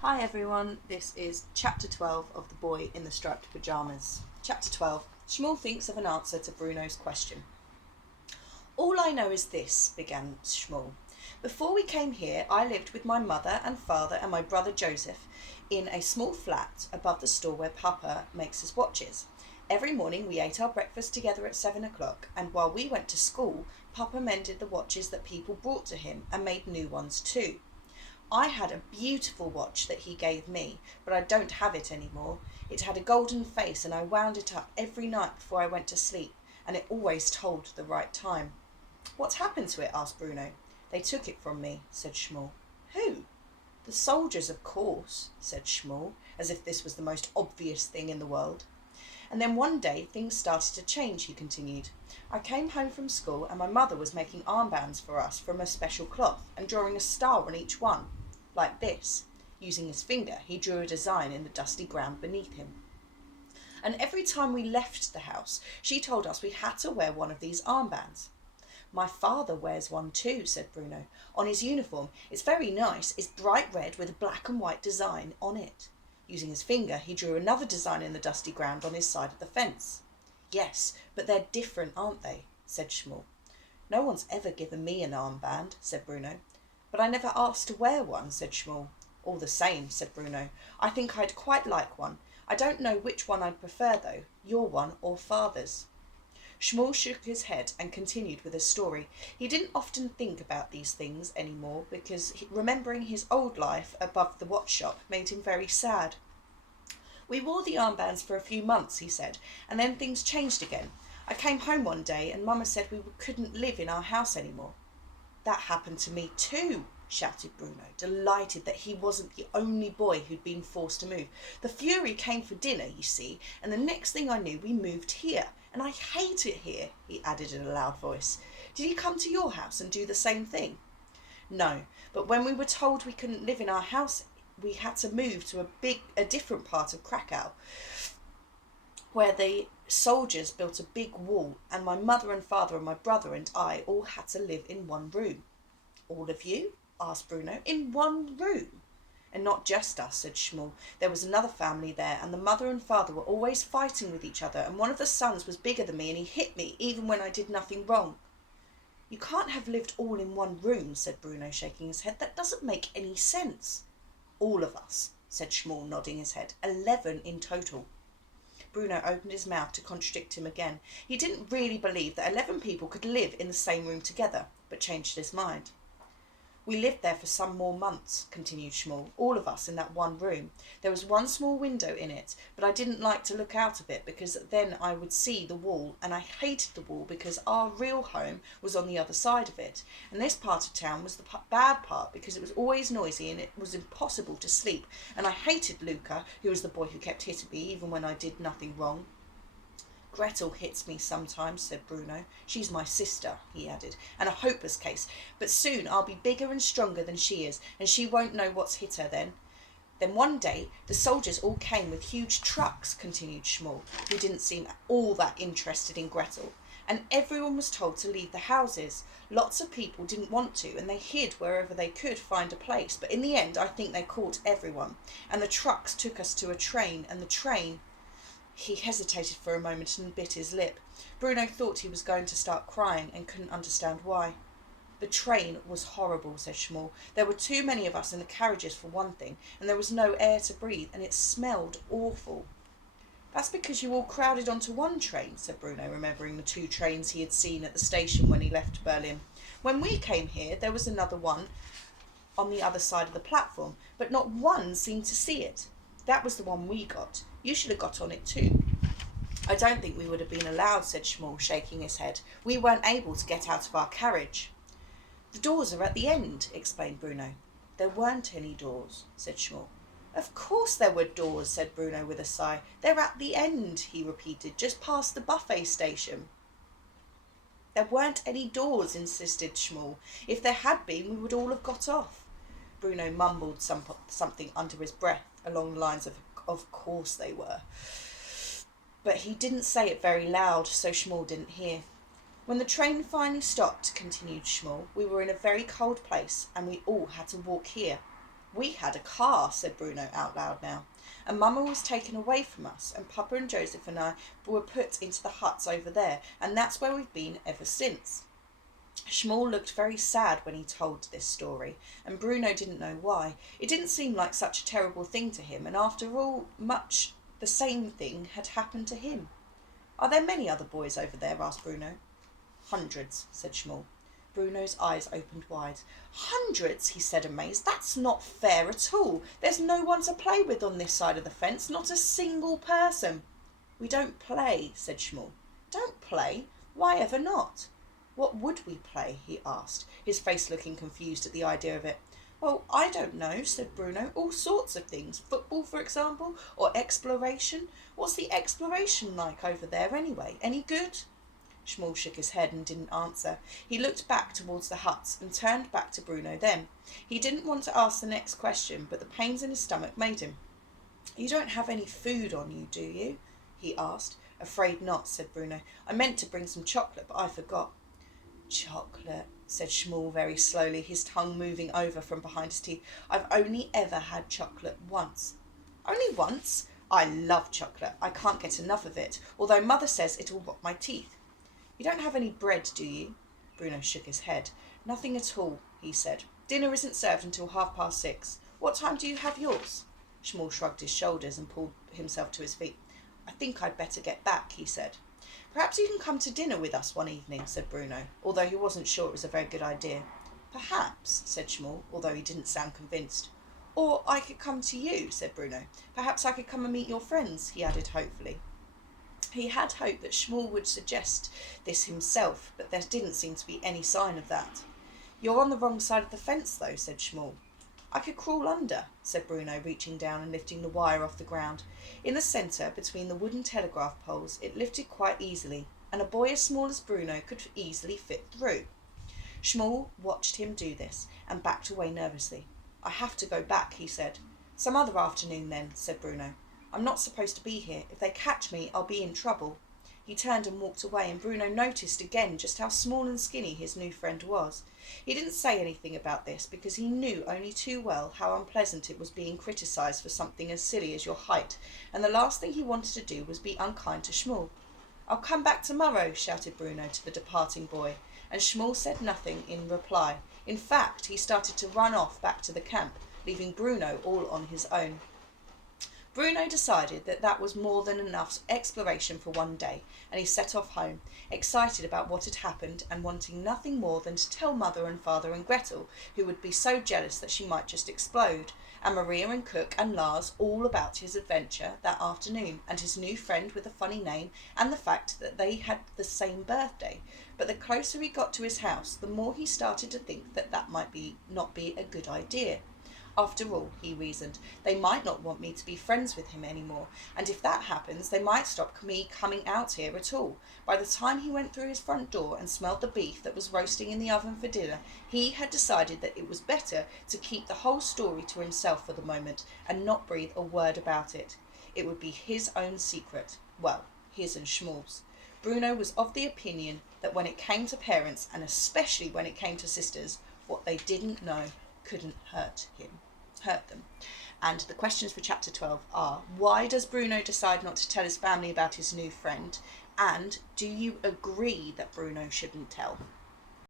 Hi everyone, this is chapter 12 of The Boy in the Striped Pyjamas. Chapter 12, Shmuel thinks of an answer to Bruno's question. All I know is this, began Shmuel. Before we came here, I lived with my mother and father and my brother Joseph in a small flat above the store where Papa makes his watches. Every morning we ate our breakfast together at 7 o'clock, and while we went to school, Papa mended the watches that people brought to him and made new ones too. I had a beautiful watch that he gave me, but I don't have it anymore. It had a golden face and I wound it up every night before I went to sleep, and it always told the right time. What's happened to it? Asked Bruno. They took it from me, said Shmuel. Who? The soldiers, of course, said Shmuel, as if this was the most obvious thing in the world. And then one day things started to change, he continued. I came home from school and my mother was making armbands for us from a special cloth and drawing a star on each one, like this. Using his finger, he drew a design in the dusty ground beneath him. And every time we left the house, she told us we had to wear one of these armbands. My father wears one too, said Bruno, on his uniform. It's very nice. It's bright red with a black and white design on it. Using his finger, he drew another design in the dusty ground on his side of the fence. Yes, but they're different, aren't they? Said Shmuel. No one's ever given me an armband, said Bruno. But I never asked to wear one, said Shmuel. All the same, said Bruno. I think I'd quite like one. I don't know which one I'd prefer, though, your one or father's. Shmuel shook his head and continued with his story. He didn't often think about these things any more because remembering his old life above the watch shop made him very sad. We wore the armbands for a few months, he said, and then things changed again. I came home one day and Mama said we couldn't live in our house anymore. That happened to me too, shouted Bruno, delighted that he wasn't the only boy who'd been forced to move. The Fury came for dinner, you see, and the next thing I knew we moved here. And I hate it here, he added in a loud voice. Did he come to your house and do the same thing? No, but when we were told we couldn't live in our house, we had to move to a different part of Krakow, where the soldiers built a big wall, and my mother and father and my brother and I all had to live in one room. All of you? Asked Bruno. In one room? And not just us, said Shmuel. There was another family there, and the mother and father were always fighting with each other, and one of the sons was bigger than me, and he hit me even when I did nothing wrong. You can't have lived all in one room, said Bruno, shaking his head. That doesn't make any sense. All of us, said Shmuel, nodding his head. 11 in total. Bruno opened his mouth to contradict him again. He didn't really believe that 11 people could live in the same room together, but changed his mind. We lived there for some more months, continued Shmuel, all of us in that one room. There was one small window in it, but I didn't like to look out of it because then I would see the wall, and I hated the wall because our real home was on the other side of it. And this part of town was the bad part because it was always noisy and it was impossible to sleep. And I hated Luca, who was the boy who kept hitting me even when I did nothing wrong. Gretel hits me sometimes, said Bruno. She's my sister, he added, and a hopeless case. But soon I'll be bigger and stronger than she is, and she won't know what's hit her then. Then one day the soldiers all came with huge trucks, continued Shmuel, who didn't seem all that interested in Gretel, and everyone was told to leave the houses. Lots of people didn't want to, and they hid wherever they could find a place, but in the end I think they caught everyone, and the trucks took us to a train, and the train... He hesitated for a moment and bit his lip. Bruno thought he was going to start crying and couldn't understand why. The train was horrible, said Shmuel. There were too many of us in the carriages for one thing, and there was no air to breathe, and it smelled awful. That's because you all crowded onto one train, said Bruno, remembering the 2 trains he had seen at the station when he left Berlin. When we came here, there was another one on the other side of the platform, but not one seemed to see it. That was the one we got. You should have got on it too. I don't think we would have been allowed, said Shmuel, shaking his head. We weren't able to get out of our carriage. The doors are at the end, explained Bruno. There weren't any doors, said Shmuel. Of course there were doors, said Bruno with a sigh. They're at the end, he repeated, just past the buffet station. There weren't any doors, insisted Shmuel. If there had been, we would all have got off. Bruno mumbled something under his breath, along the lines of course they were. But he didn't say it very loud, so Shmuel didn't hear. When the train finally stopped, continued Shmuel, we were in a very cold place, and we all had to walk here. We had a car, said Bruno out loud now, and Mama was taken away from us, and Papa and Joseph and I were put into the huts over there, and that's where we've been ever since. Schmall looked very sad when he told this story, and Bruno didn't know why. It didn't seem like such a terrible thing to him, and after all, much the same thing had happened to him. Are there many other boys over there? Asked Bruno. Hundreds, said Schmall. Bruno's eyes opened wide. Hundreds, he said, amazed. That's not fair at all. There's no one to play with on this side of the fence, not a single person. We don't play, said Schmall. Don't play? Why ever not? What would we play? He asked, his face looking confused at the idea of it. Well, I don't know, said Bruno. All sorts of things. Football, for example, or exploration. What's the exploration like over there anyway? Any good? Schmall shook his head and didn't answer. He looked back towards the huts and turned back to Bruno then. He didn't want to ask the next question, but the pains in his stomach made him. You don't have any food on you, do you? He asked. Afraid not, said Bruno. I meant to bring some chocolate, but I forgot. Chocolate, said Schmall very slowly, his tongue moving over from behind his teeth. I've only ever had chocolate once. Only once? I love chocolate. I can't get enough of it, although Mother says it'll rot my teeth. You don't have any bread, do you? Bruno shook his head. Nothing at all, he said. Dinner isn't served until 6:30. What time do you have yours? Schmall shrugged his shoulders and pulled himself to his feet. I think I'd better get back, he said. Perhaps you can come to dinner with us one evening, said Bruno, although he wasn't sure it was a very good idea. Perhaps, said Schmall, although he didn't sound convinced. Or I could come to you, said Bruno. Perhaps I could come and meet your friends, he added hopefully. He had hoped that Schmall would suggest this himself, but there didn't seem to be any sign of that. You're on the wrong side of the fence, though, said Schmall. I could crawl under, said Bruno, reaching down and lifting the wire off the ground. In the centre, between the wooden telegraph poles, it lifted quite easily, and a boy as small as Bruno could easily fit through. Schmall watched him do this, and backed away nervously. I have to go back, he said. Some other afternoon, then, said Bruno. I'm not supposed to be here. If they catch me, I'll be in trouble. He turned and walked away, and Bruno noticed again just how small and skinny his new friend was. He didn't say anything about this because he knew only too well how unpleasant it was being criticised for something as silly as your height, and the last thing he wanted to do was be unkind to Schmall. I'll come back tomorrow, shouted Bruno to the departing boy, and Schmall said nothing in reply. In fact, he started to run off back to the camp, leaving Bruno all on his own. Bruno decided that was more than enough exploration for one day, and he set off home, excited about what had happened and wanting nothing more than to tell Mother and Father and Gretel, who would be so jealous that she might just explode, and Maria and Cook and Lars all about his adventure that afternoon, and his new friend with a funny name, and the fact that they had the same birthday. But the closer he got to his house, the more he started to think that might not be a good idea. After all, he reasoned, they might not want me to be friends with him any more, and if that happens, they might stop me coming out here at all. By the time he went through his front door and smelled the beef that was roasting in the oven for dinner, he had decided that it was better to keep the whole story to himself for the moment and not breathe a word about it. It would be his own secret. Well, his and Schmall's. Bruno was of the opinion that when it came to parents, and especially when it came to sisters, what they didn't know couldn't hurt them. And the questions for chapter 12 are: why does Bruno decide not to tell his family about his new friend? And do you agree that Bruno shouldn't tell?